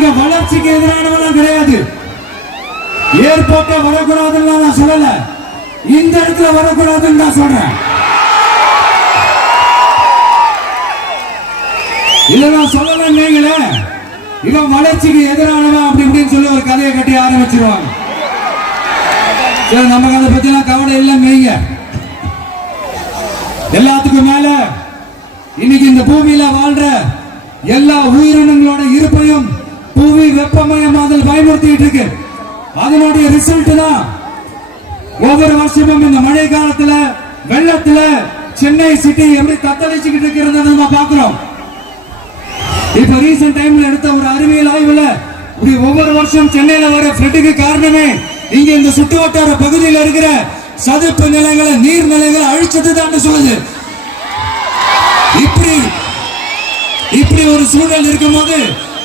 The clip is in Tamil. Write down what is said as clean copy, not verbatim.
நாங்க வளர்ச்சிக்கு எதிரானவெல்லாம் கிடையாது. ஏர்போர்ட்டை வரக்கூடாதுன்னு நான் சொல்லல, இந்த இடத்துல வரக்கூடாதுன்னு நான் சொல்றேன். இல்ல நான் சொல்லலன்னீங்களே, இவன் வளர்ச்சிக்கு எதிரானவன் அப்படி இப்படின்னு சொல்லி ஒரு கதையை கட்டி ஆரம்பிச்சிருவாங்க. நமக்கு அதை பத்தி எல்லாம் கவலை இல்லை மெய்ங்க. எல்லாத்துக்கும் மேல இன்னைக்கு இந்த பூமியில வாழ்ற எல்லா உயிரினங்களோட இருப்பையும் புவி வெப்பமயமாதல் பயமுறுத்திட்டு இருக்கு. அதனுடைய ரிசல்ட் தான் ஒவ்வொரு வருஷமும் இந்த மழை காலத்துல வெள்ளத்துல சென்னை சிட்டி எப்படி தத்தளிச்சுக்கிட்டு இருக்கிறத நம்ம பாக்குறோம். இப்ப ரீசன்ட் டைம்ல எடுத்த ஒரு அறிவியல் ஆய்வுல ஒவ்வொரு வருஷம் சென்னையில வர ஃப்ளட்டுக்கு காரணமே இங்க இந்த சுற்று வட்டார பகுதியில் இருக்கிற சதுப்பு நிலங்களை நீர்நிலைகளை அழிச்சது தான் சொல்லுது. இப்படி ஒரு சூழல் இருக்கும் போது